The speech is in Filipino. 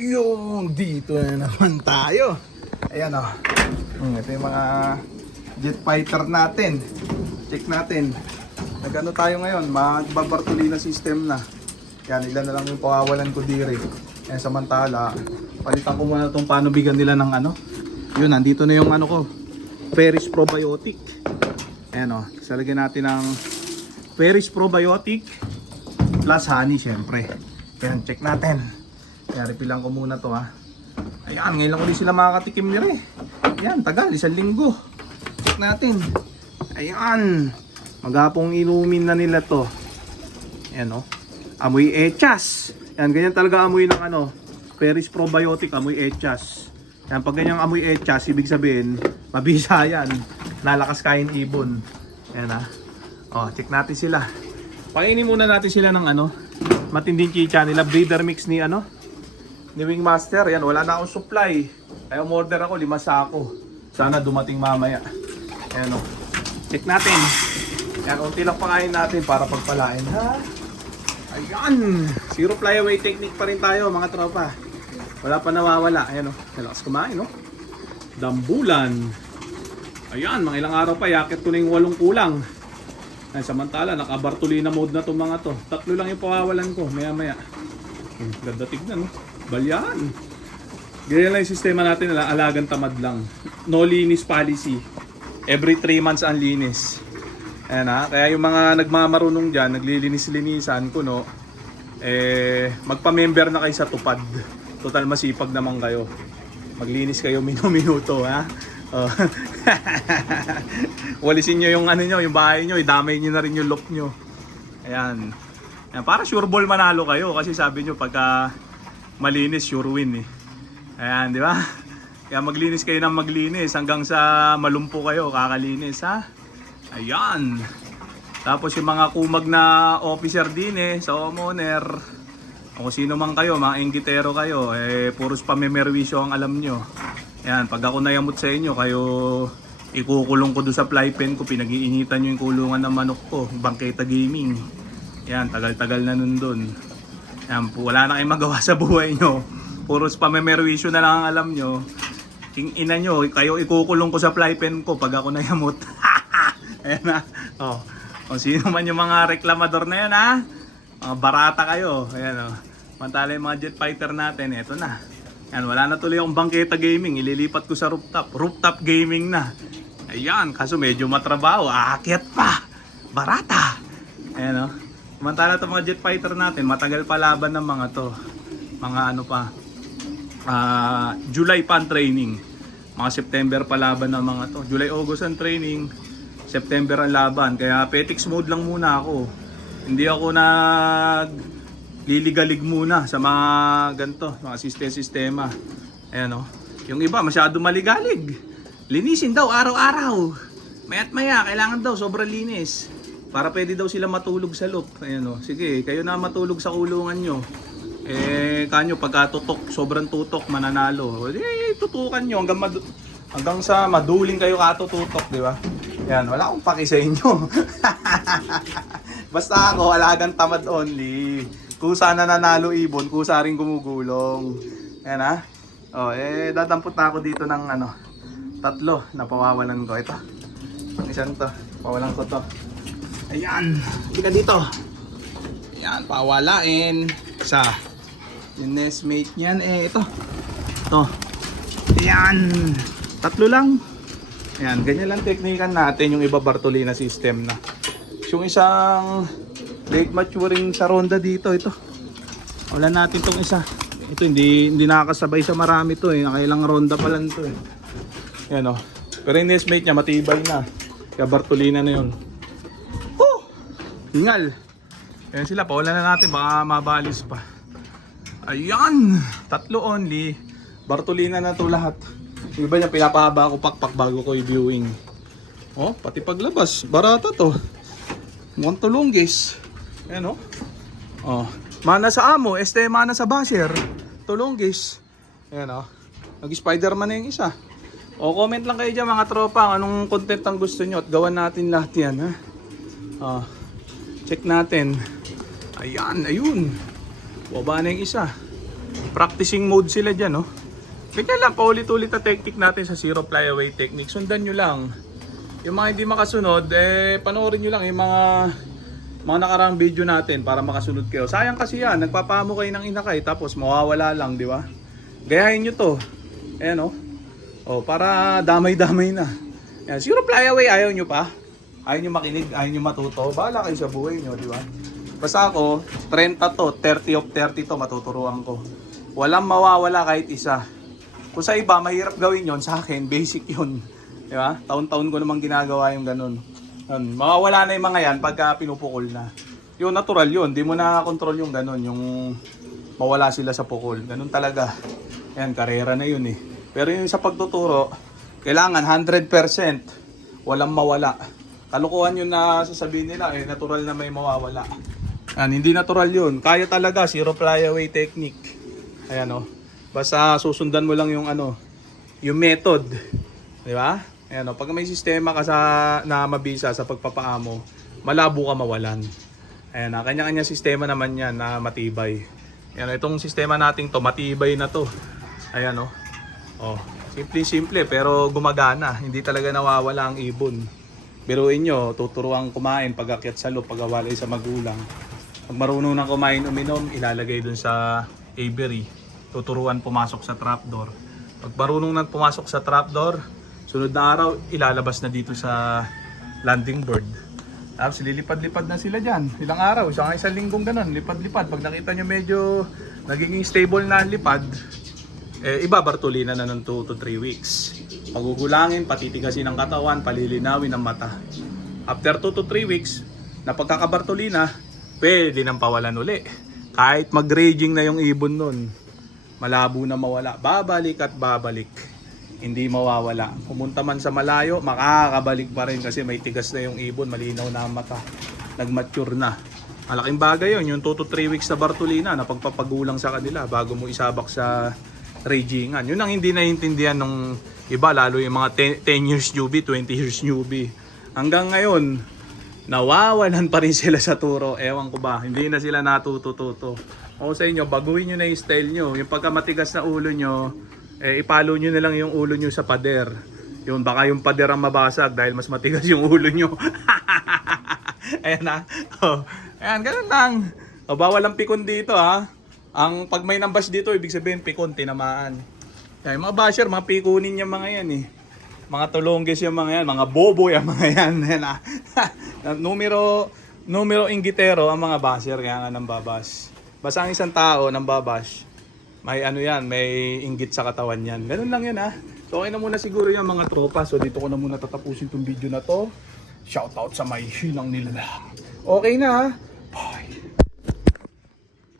Yung dito na naman tayo. Ayan o. Ito yung mga jet fighter natin. Check natin. Nagano tayo ngayon, magbabartolina system na. Yan, ilan na lang yung pawawalan ko dire. Ayan, samantala, palitan ko muna itong panubigan nila ng ano. Yun, nandito na yung ano ko, Ferris Probiotic. Ayan o, salagyan natin ng Ferris Probiotic plus honey syempre. Ayan, check natin. Ayan, repilan ko muna to ha. Ayan, ngayon lang ulit sila makakatikim nila eh. Ayan, tagal, 1 linggo. Check natin. Ayan. Maghapong inumin na nila to. Ayan o. Amoy echas. Ayan, ganyan talaga amoy ng ano, Ferris Probiotic, amoy echas. Ayan, pag ganyang amoy echas, ibig sabihin, mabisa yan. Lalakas kain ibon. Ayan ha. O, check natin sila. Painin muna natin sila ng ano, matinding chicha nila. Breeder mix ni ano, ni Wingmaster. Ayan, wala na akong supply. Kaya umorder ako, 5 sako. Sana dumating mamaya. Ayan o. Check natin. Ayan, unti lang pakain natin para pagpalain ha. Ayan. Zero flyaway technique pa rin tayo mga tropa. Wala pa nawawala. Ayan o. Nalakas kumain o. Dambulan. Ayan, mga ilang araw pa. Yakit ko na yung 8 kulang. Ayan, samantala, naka-Bartolina mode na itong mga to. 3 lang yung pawawalan ko. Maya maya. Ganda tignan o. Balyan. Ganyan lang yung sistema natin. Alagang tamad lang. No linis policy. Every 3 months ang linis. Ayan ha. Kaya yung mga nagmamarunong dyan, naglilinis-linisan ko no, magpa-member na kayo sa Tupad. Total masipag naman kayo. Maglinis kayo minuto ha. Oh. Walisin nyo yung ano nyo, yung bahay nyo, idamay nyo na rin yung loft nyo. Ayan. Ayan, para sure ball manalo kayo kasi sabi nyo pagka malinis sure win eh. Ayan, di ba? Kaya maglinis kayo ng maglinis hanggang sa malumpo kayo, kakalinis ha. Ayan. Tapos yung mga kumag na officer din sa homeowner, o kung sino man kayo, mga inggitero kayo, puros pamemerwisyo ang alam nyo. Ayan, pag ako nayamot sa inyo, kayo ikukulong ko doon sa fly pen ko, pinag-iinitan nyo yung kulungan ng manok ko, Bangketa Gaming. Ayan, tagal-tagal na nun doon. Ayan, wala na kayong magawa sa buhay nyo. Puros pamemerwisyo na lang ang alam nyo. King ina nyo, kayo ikukulong ko sa fly pen ko pag ako nayamot. Ayan na. Oh. Kung sino man yung mga reklamador na yan ha. Barata kayo. Ayan o. Mantala yung mga jet fighter natin. Eto na. Ayan, wala na tuloy akong Bangketa Gaming. Ililipat ko sa rooftop. Rooftop gaming na. Ayan. Kaso medyo matrabaho. Aakyat pa. Barata. Ayan o. Mantala itong mga jet fighter natin. Matagal pa laban ng mga to. Mga ano pa. July pa ang training. Mga September pa laban ng mga to. July, August ang training. September ang laban. Kaya petics mode lang muna ako. Hindi ako nagliligalig muna sa mga ganito, mga sistema. Ayan o. Yung iba masyado maligalig. Linisin daw araw-araw. Maya't maya, kailangan daw sobrang linis. Para pwede daw sila matulog sa loob. Ayan o. Sige, kayo na matulog sa kulungan nyo. Kanyo pagka tutok, sobrang tutok, mananalo. Tutukan nyo hanggang sa maduling kayo katututok, di ba? Yan, wala akong paki sa inyo. Basta ako, alagang tamad only. Kusa na nanalo ibon, kusa rin gumugulong. Yan ha. O, dadampot na ako dito ng ano, 3 na pawawalan ko. Ito. Isang to. Pawalan ko to. Ayan. Tika dito. Ayan, pawalain. Isa. Yung nestmate niyan, ito. Ito. Ayan. 3 lang. Ayan, ganyan lang teknikan natin yung iba Bartolina system na. Yung isang late maturing sa ronda dito, ito. Wala natin tong isa. Ito hindi nakakasabay sa marami to nakailang ronda pa lang to Ayan o. Pero yung nestmate niya matibay na. Kaya Bartolina na yun. Oh! Hingal. Ayan sila, pawalan na natin, baka mabalis pa. Ayan! 3 only. Bartolina na to lahat. Yung iba niya pinapahaba ako pakpak bago ko i-viewing. Oh, pati paglabas. Barata to. Mukhang tulunggis. Ayan o. Oh. Mana sa amo, mana sa basher. Tulunggis. Ayan o. Nag-Spiderman na yung isa. O, comment lang kayo dyan mga tropa. Anong content ang gusto nyo at gawan natin lahat yan ha. Oh. Check natin. Ayan, ayun. Baba na yung isa. Practicing mode sila dyan, no? Ganyan lang, paulit-ulit na technique natin sa zero flyaway technique. Sundan nyo lang. Yung mga hindi makasunod, panoorin nyo lang yung mga nakaraang video natin para makasunod kayo. Sayang kasi yan, nagpapamo kayo ng inakay tapos mawawala lang, di ba? Gayahin nyo to. Ayan, oh. Oh, para damay-damay na. Ayan, zero flyaway, ayaw nyo pa? Ayaw nyo makinig, ayaw nyo matuto? Bahala kayo sa buhay nyo, di ba? Basta ako, 30 to, 30 of 30 to, matuturuan ko. Walang mawawala kahit isa. Kung sa iba, mahirap gawin yon, sa akin, basic yun. Di ba? Taon-taon ko namang ginagawa yung ganun. Mawawala na yung mga yan pagka pinupukol na. Yung natural yun, di mo na control yung ganun, yung mawala sila sa pukol. Ganun talaga. Yan, karera na yun eh. Pero yung sa pagtuturo, kailangan 100% walang mawala. Kalukuhan yun na sasabihin nila, natural na may mawawala. Yan, hindi natural yun. Kaya talaga, zero flyaway technique. Ayan o. Basta susundan mo lang yung yung method. Di ba? Ayan o. Pag may sistema ka na mabisa sa pagpapaamo, malabo ka mawalan. Ayan na. Kanya-kanya sistema naman yan na matibay. Ayan o. Itong sistema nating to, matibay na to. Ayan o. Oh, simple pero gumagana. Hindi talaga nawawala ang ibon. Biruin nyo, tuturuan kumain pag akyat sa loob, pag awalay sa magulang. Pag marunong na kumain uminom, ilalagay dun sa aviary. Tuturuan pumasok sa trapdoor. Pag marunong na pumasok sa trapdoor, sunod na araw, ilalabas na dito sa landing board. Tapos lilipad-lipad na sila dyan. Ilang araw, isang linggong ganun, lipad-lipad. Pag nakita nyo medyo naging stable na ang lipad, ibabartulina na ng 2 to 3 weeks. Pagugulangin, patitigasin ang katawan, palilinawin ang mata. After 2 to 3 weeks, na pagkakabartulina, pwede nang pawalan uli. Kahit mag-raging na yung ibon nun, malabo na mawala. Babalik at babalik. Hindi mawawala. Pumunta man sa malayo, makakabalik pa rin kasi may tigas na yung ibon, malinaw na ang mata. Nag-mature na. Malaking bagay yun, yung 2 to 3 weeks na bartulina na pagpapagulang sa kanila bago mo isabak sa ragingan. Yun ang hindi naiintindihan ng iba, lalo yung mga 10 years newbie, 20 years newbie. Hanggang ngayon, nawawalan pa rin sila sa turo. Ewan ko ba, hindi na sila natututo. O sa inyo, baguhin nyo na yung style nyo. Yung pagka matigas na ulo nyo, ipalo nyo na lang yung ulo nyo sa pader. Yun, baka yung pader ang mabasag dahil mas matigas yung ulo nyo. Ayan na. Oh, ayan, ganun lang. O, bawal ang pikon dito ha. Pag may nambas dito, ibig sabihin pikon, tinamaan. Kaya yung mga basher, mga pikunin yung mga yan eh. Mga tulongges yung mga yan, mga bobo yung mga yan. numero inggitero ang mga basher, kaya nga nang babas. Basta ang isang tao nang babash, may may inggit sa katawan yan. Ganun lang yan ha. So okay na muna siguro yung mga tropa. So dito ko na muna tatapusin tong video na to. Shoutout sa may hinang nila. Okay na ha.